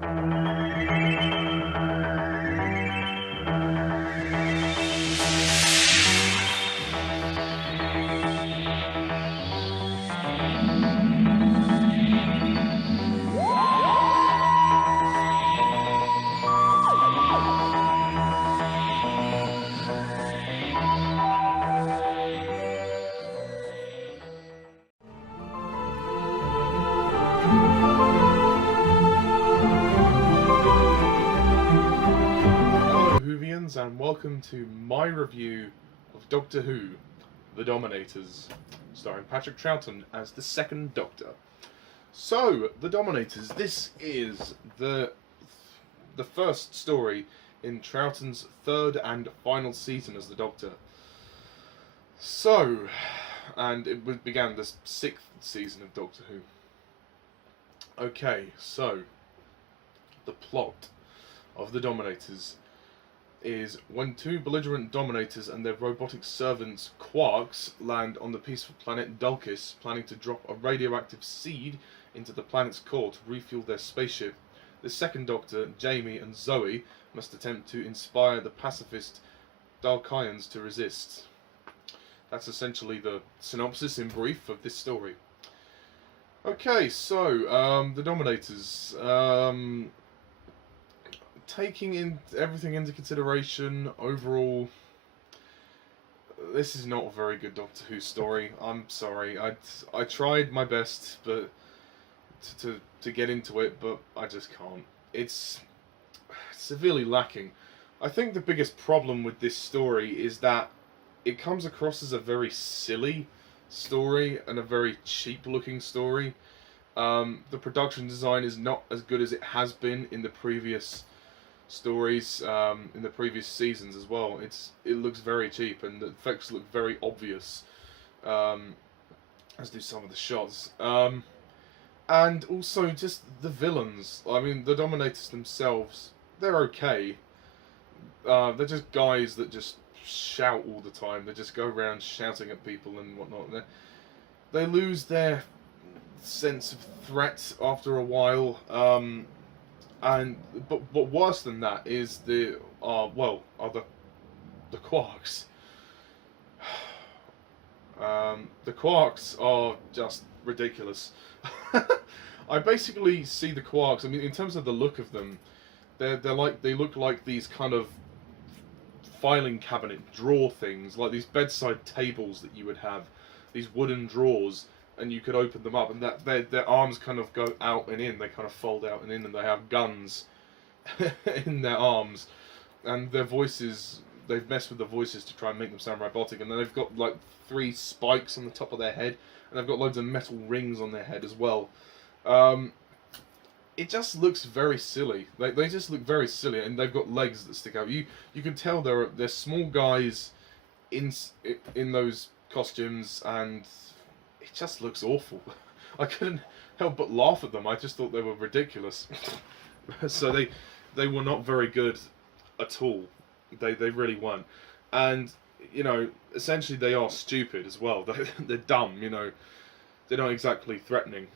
And welcome to my review of Doctor Who, The Dominators, starring Patrick Troughton as the second Doctor. So, The Dominators, this is the first story in Troughton's third and final season as the Doctor. So, and it began the sixth season of Doctor Who. Okay, so, the plot of The Dominators is when two belligerent Dominators and their robotic servants, Quarks, land on the peaceful planet Dulcis, planning to drop a radioactive seed into the planet's core to refuel their spaceship. The second Doctor, Jamie, and Zoe must attempt to inspire the pacifist Dalkians to resist. That's essentially the synopsis in brief of this story. Okay, so, the Dominators. Taking everything into consideration, overall, this is not a very good Doctor Who story. I'm sorry. I tried my best, but to get into it, but I just can't. It's severely lacking. I think the biggest problem with this story is that it comes across as a very silly story and a very cheap-looking story. The production design is not as good as it has been in the previous stories, in the previous seasons as well. It looks very cheap, and the effects look very obvious, as do some of the shots. And also just the villains. I mean, the Dominators themselves, they're okay. They're just guys that just shout all the time. They just go around shouting at people and whatnot. They lose their sense of threat after a while. But worse than that is the Quarks. The Quarks are just ridiculous. I basically see the Quarks. I mean, in terms of the look of them, they look like these kind of filing cabinet drawer things, like these bedside tables that you would have, these wooden drawers. And you could open them up, and their arms kind of go out and in. They kind of fold out and in, and they have guns in their arms. And their voices, they've messed with the voices to try and make them sound robotic. And then they've got like 3 spikes on the top of their head, and they've got loads of metal rings on their head as well. It just looks very silly. They just look very silly, and they've got legs that stick out. You can tell they're small guys in those costumes, and it just looks awful. I couldn't help but laugh at them. I just thought they were ridiculous. So they were not very good at all. They really weren't. And, you know, essentially they are stupid as well. They're dumb, you know. They're not exactly threatening.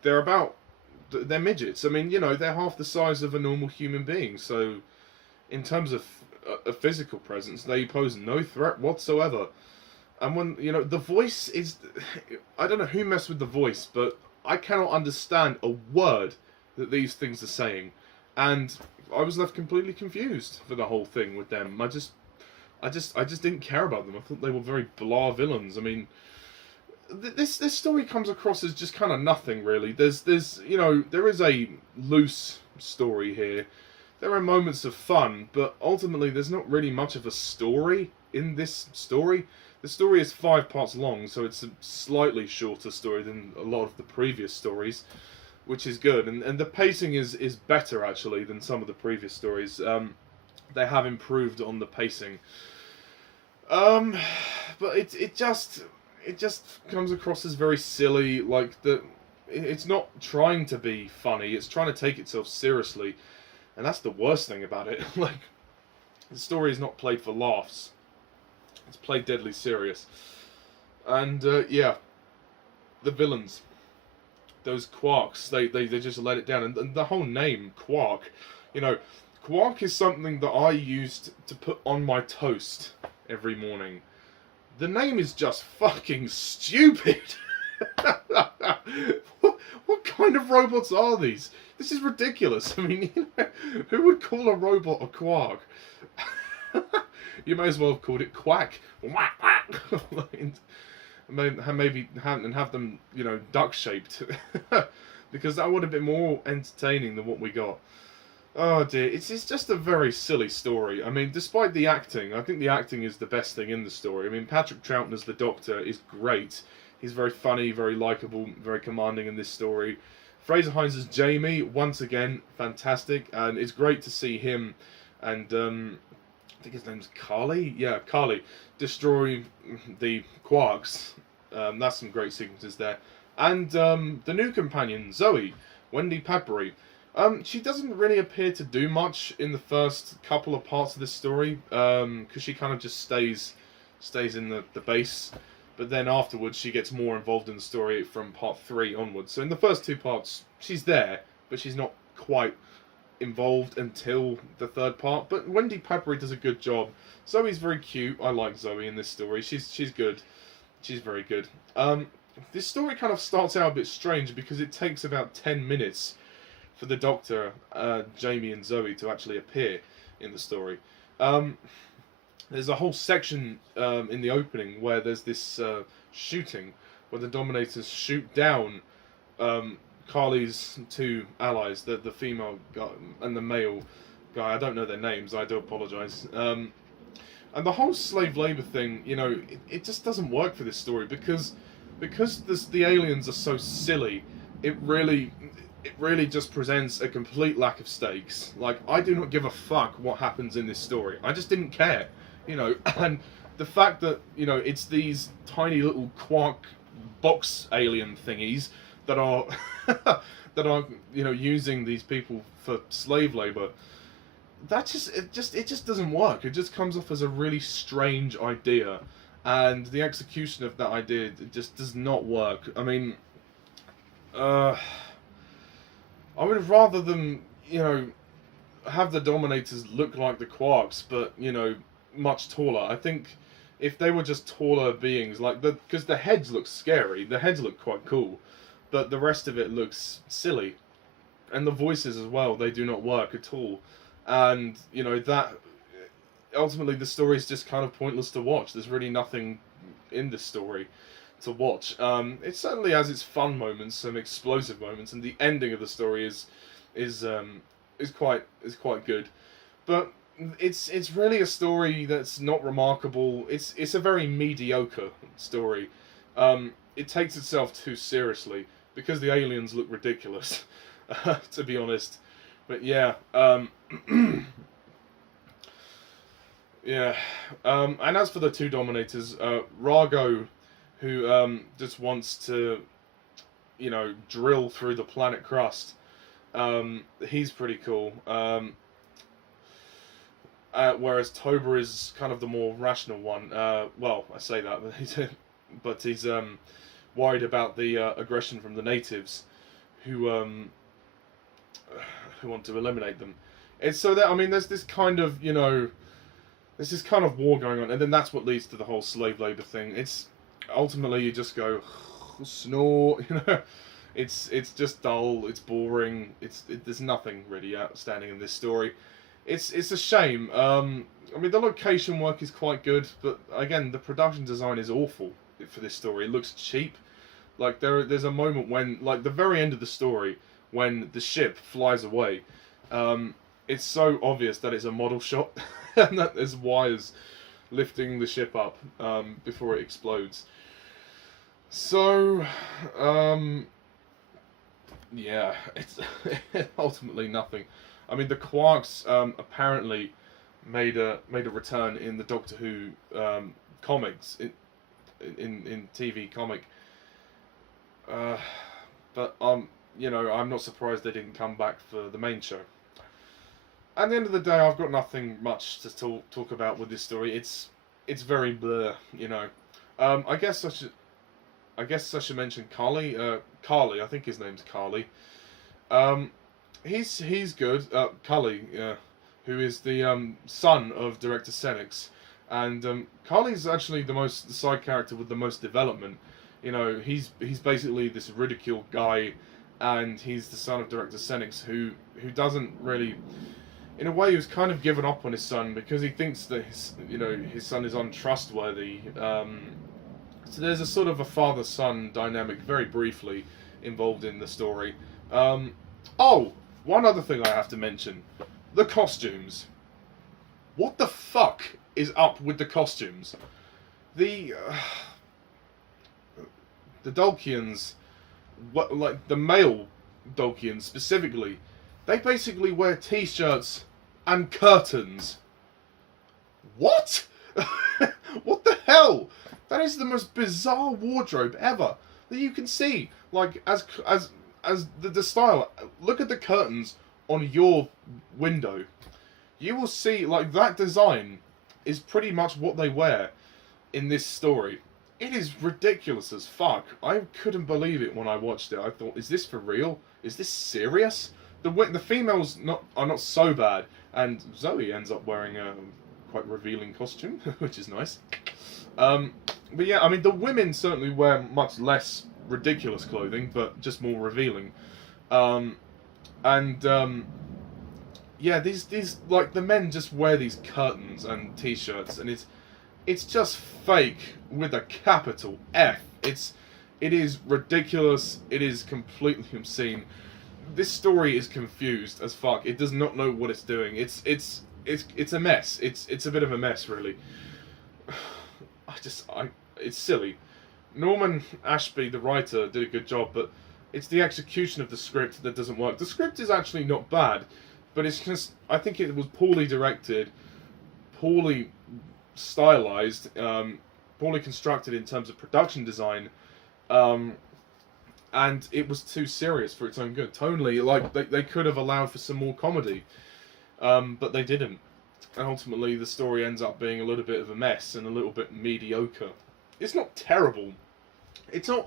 They're midgets. I mean, you know, they're half the size of a normal human being. So, in terms of a physical presence, they pose no threat whatsoever. And when, you know, the voice is... I don't know who messed with the voice, but I cannot understand a word that these things are saying. And I was left completely confused for the whole thing with them. I just didn't care about them. I thought they were very blah villains. I mean, this story comes across as just kind of nothing, really. There's you know, there is a loose story here. There are moments of fun, but ultimately there's not really much of a story in this story. The story is 5 parts long, so it's a slightly shorter story than a lot of the previous stories, which is good. And the pacing is better, actually, than some of the previous stories. They have improved on the pacing. But it just comes across as very silly. Like, it's not trying to be funny, it's trying to take itself seriously. And that's the worst thing about it. Like, the story is not played for laughs. It's played deadly serious. And, yeah. The villains. those quarks, they just let it down. And the whole name, Quark, you know, quark is something that I used to put on my toast every morning. The name is just fucking stupid. what kind of robots are these? This is ridiculous. I mean, who would call a robot a quark? You may as well have called it Quack. Whack, whack. Maybe have them, duck shaped, because that would have been more entertaining than what we got. Oh dear, it's just a very silly story. I mean, despite the acting, I think the acting is the best thing in the story. I mean, Patrick Troughton as the Doctor is great. He's very funny, very likeable, very commanding in this story. Frazer Hines as Jamie, once again, fantastic, and it's great to see him and I think his name's Carly. Yeah, Carly destroy the quarks. That's some great sequences there. And the new companion, Zoe, Wendy Padbury. She doesn't really appear to do much in the first couple of parts of this story, because she kind of just stays in the base. But then afterwards, she gets more involved in the story from part 3 onwards. So in the first 2 parts, she's there, but she's not quite involved until the 3rd part. But Wendy Padbury does a good job. Zoe's very cute. I like Zoe in this story. She's good. She's very good. This story kind of starts out a bit strange because it takes about 10 minutes for the Doctor, Jamie and Zoe to actually appear in the story. There's a whole section in the opening where there's this shooting where the Dominators shoot down Carly's 2 allies, the female guy and the male guy. I don't know their names, I do apologise. And the whole slave labour thing, it just doesn't work for this story because the aliens are so silly. It really just presents a complete lack of stakes. Like, I do not give a fuck what happens in this story. I just didn't care, and the fact that, it's these tiny little quark box alien thingies that are using these people for slave labor, it just doesn't work. It just comes off as a really strange idea, and the execution of that idea just does not work. I mean, I would rather them, have the Dominators look like the Quarks, but, much taller. I think if they were just taller beings, because the heads look scary, the heads look quite cool, but the rest of it looks silly. And the voices as well, they do not work at all. And, that, ultimately the story is just kind of pointless to watch. There's really nothing in this story to watch. It certainly has its fun moments, some explosive moments, and the ending of the story is quite good. But it's really a story that's not remarkable. It's a very mediocre story. It takes itself too seriously because the aliens look ridiculous, to be honest. But yeah, yeah. And as for the 2 Dominators, Rago, who just wants to, drill through the planet crust. He's pretty cool. Whereas Toba is kind of the more rational one. Well, I say that, but he's worried about the aggression from the natives, who want to eliminate them. And so that, I mean, there's this kind of war going on, and then that's what leads to the whole slave labor thing. It's ultimately you just go snore, It's just dull. It's boring. There's nothing really outstanding in this story. It's a shame. I mean, the location work is quite good, but again, the production design is awful for this story. It looks cheap. Like there's a moment when, like the very end of the story, when the ship flies away, it's so obvious that it's a model shot and that there's wires lifting the ship up before it explodes. So, yeah, it's ultimately nothing. I mean, the Quarks apparently made a return in the Doctor Who comics, in TV comic. But I'm not surprised they didn't come back for the main show. At the end of the day, I've got nothing much to talk about with this story. It's very blur, I guess I guess I should mention Carly. Carly, I think his name's Carly. Um, he's good. Cully, who is the son of director Senix, and Carly's actually the side character with the most development. You know, he's basically this ridiculed guy, and he's the son of director Senix, who doesn't really, in a way, he was kind of given up on his son because he thinks that his son is untrustworthy. So there's a sort of a father-son dynamic, very briefly, involved in the story. Oh, one other thing I have to mention. The costumes. What the fuck is up with the costumes? The Dulcians, like the male Dulcians specifically, they basically wear t-shirts and curtains. What? What the hell? That is the most bizarre wardrobe ever that you can see. Like, as the style. Look at the curtains on your window. You will see, like, that design is pretty much what they wear in this story. It is ridiculous as fuck. I couldn't believe it when I watched it. I thought, is this for real? Is this serious? The females are not so bad, and Zoe ends up wearing a quite revealing costume, which is nice. But yeah, I mean, the women certainly wear much less ridiculous clothing, but just more revealing. Yeah, these like the men just wear these curtains and t-shirts, and it's just fake with a capital F. It is ridiculous. It is completely obscene. This story is confused as fuck. It does not know what it's doing. It's a mess. It's a bit of a mess, really. It's silly. Norman Ashby, the writer, did a good job, but it's the execution of the script that doesn't work. The script is actually not bad, but it's just, I think it was poorly directed, poorly stylized, poorly constructed in terms of production design, and it was too serious for its own good. Tonally, like, they could have allowed for some more comedy, but they didn't. And ultimately, the story ends up being a little bit of a mess and a little bit mediocre. It's not terrible. It's not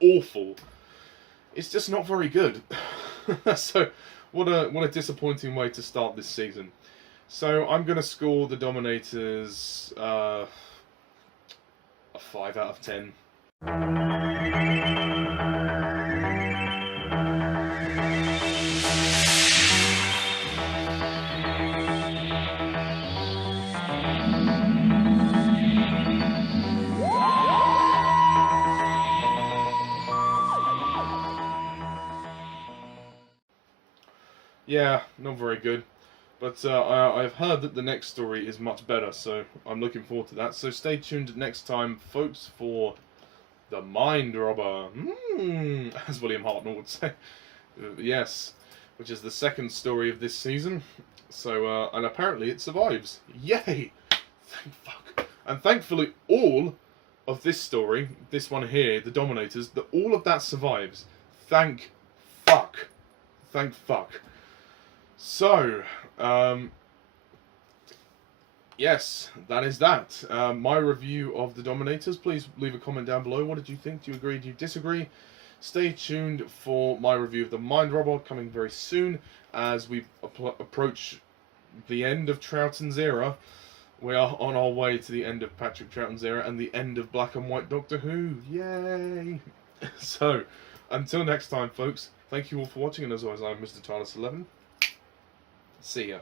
awful. It's just not very good. So, what a disappointing way to start this season. So, I'm going to score the Dominators a 5 out of 10. Yeah, not very good. But I've heard that the next story is much better, so I'm looking forward to that. So stay tuned next time, folks, for The Mind Robber. As William Hartnell would say. Yes, which is the second story of this season. So, and apparently it survives. Yay! Thank fuck. And thankfully, all of this story, this one here, The Dominators, all of that survives. Thank fuck. Thank fuck. So, yes, that is that. My review of The Dominators. Please leave a comment down below. What did you think? Do you agree? Do you disagree? Stay tuned for my review of The Mind Robber, coming very soon as we approach the end of Troughton's era. We are on our way to the end of Patrick Troughton's era and the end of Black and White Doctor Who. Yay! So, until next time, folks, thank you all for watching, and as always, I'm Mr. Tyler11. See ya.